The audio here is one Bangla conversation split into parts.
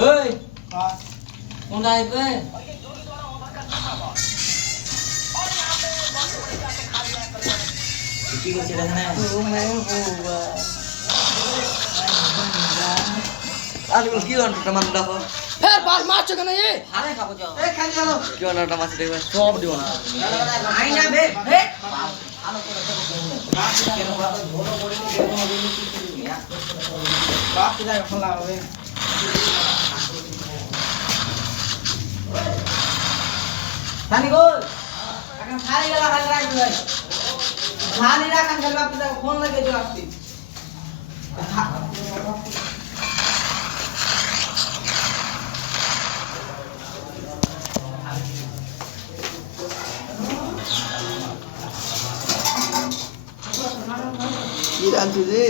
এই কোন আইবে কি করছিস এখানে আজকাল কি অন্যটা মাছ দেখো ফের বাস মারছো কেন এ আরে খাবো যাও এ খালি গেল কি অন্যটা মাছ দেখবে সব দিব না আই না বে হে আলো করে তো বাপ কেন বাপ ধরো করে নি কেন হবে নি কি করবি বাপ কি যায় খোলা হবে খালি গোল এখন খালি গেল খালি রাখবে ভাই খালি রাখান খালি বাপ দাও ফোন লাগে দিও আপনি কি রাঁধছিস রে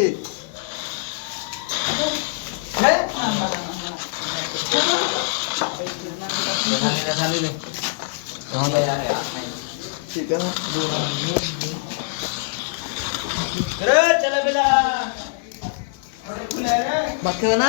ठीक है ना चले बेटा बात करो ना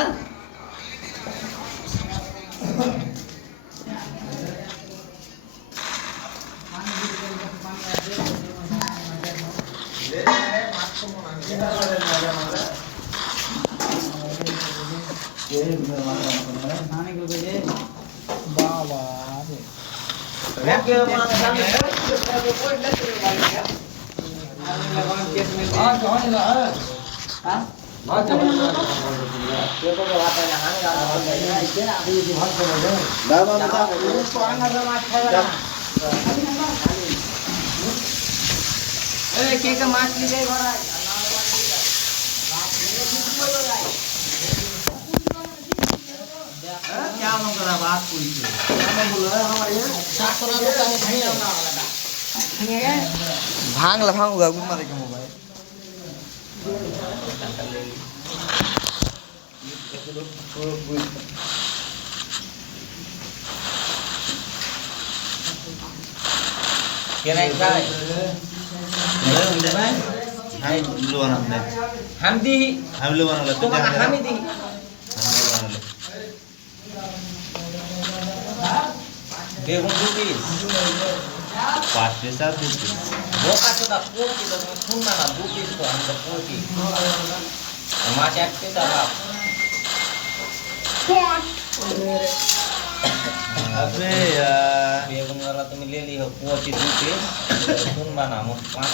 बाबा क्या मन करा बात पूरी भांग ला भांगूगा गुड मारे के mobile cái này sai hai luan हमने हम दी हम luan वाला तो हम ही दी देखो दूधी पाँच पैसा दूध वो का तो पोटी तो सुन ना दूधी तो हम तो पोटी माच एक पैसा अबे यार बेगम वाला तुम ले ली हो पोटी दूधी सुन बना मो पांच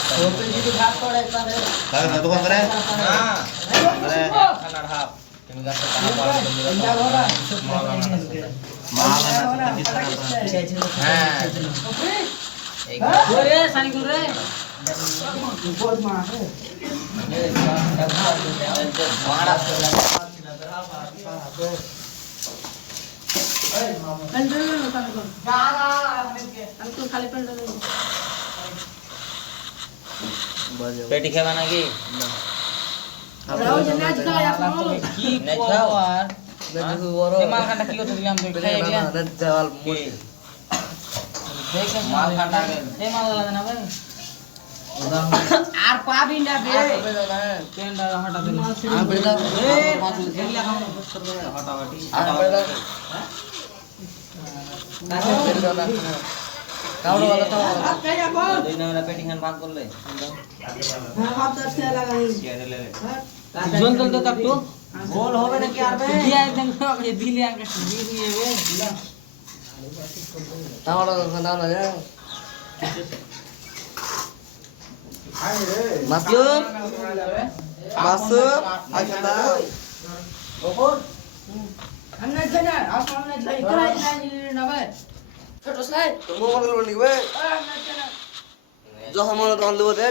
काय ना दुकान करे हां करे खाना हाफ तुम गात कहां वाला तुम माला ना किस तरह हां एक रे सानी गुल रे बहुत मार है मारा पेंडल ना सानी गुल गाला अंकल खाली पेंडल पेटी खेवा ना की राव जने आज का या की नहीं खाओ देखो बरो ये माल खाना की होते दिलाम तो खाए गया जवाल मोट देख माल खाना के ये माल ला देना भाई आर पाबी ना बे पेंडा हटा दे आ बेटा ए एलिया हम हटावटी आ बेटा कावड़ वाला तो क्या या बोल दिन में पेटी खान बात कर ले आप दस से लगा क्या ले ले जोन कर दो तब तो गोल होवे ना क्या बे दिया एकदम ये दिले आके दिए वे कावड़ ना ना जा मासुम मासुम आइता हमने जाना आप हमने जाई कराई ना बे छोटो साई तुम मोबाइल बोल निकबे जो हम तो ले दे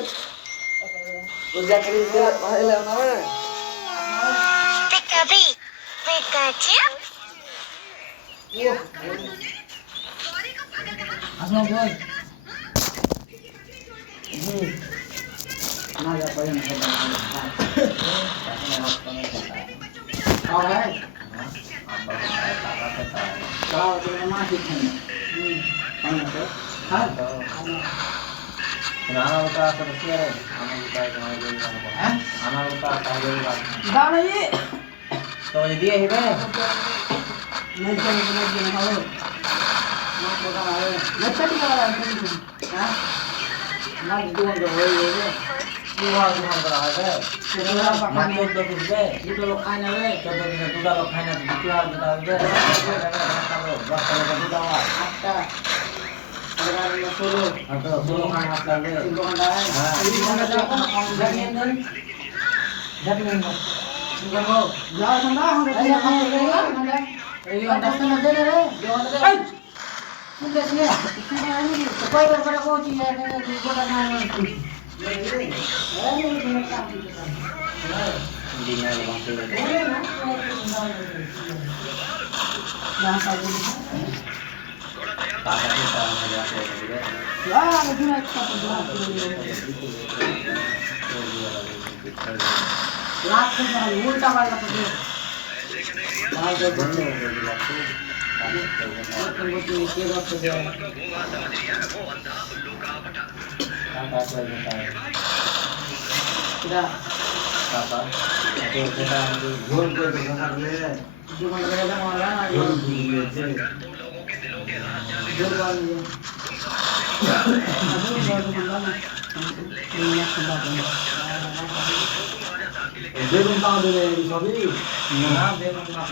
तो जाकरी दे ले ना बे Pikachu. असमा बोल ना जा पाए ना आओ भाई चलो तो ना ठीक है खाना तो खा नाना होता है सब शेयर है आना होता है तुम्हारे लिए हैं आना होता है ताजे का दाना ये तो ये दिए ही बे দোকান করা হবে মাছ 14 কিনবে দুটো লোক খায় না রে 14 দিনে দুটা লোক খায় না দুটো আর দিতে হবে 10 টাকা দুটা আর আটটা ষোলো আর তো 16 খান মাছ লাগবে দোকানটায় হ্যাঁ। এই দোকানটা জানিয়ে দেন জানিয়ে দেন এই দোকানটা শোনা দে রে দোকানটা কয়বার করে পৌঁছি যায় গোটা না দিনের বাকি টাকা দিতে হবে উল্টা পাল্টা বেগুন পাওয়া দেবে সবই না বেগুন না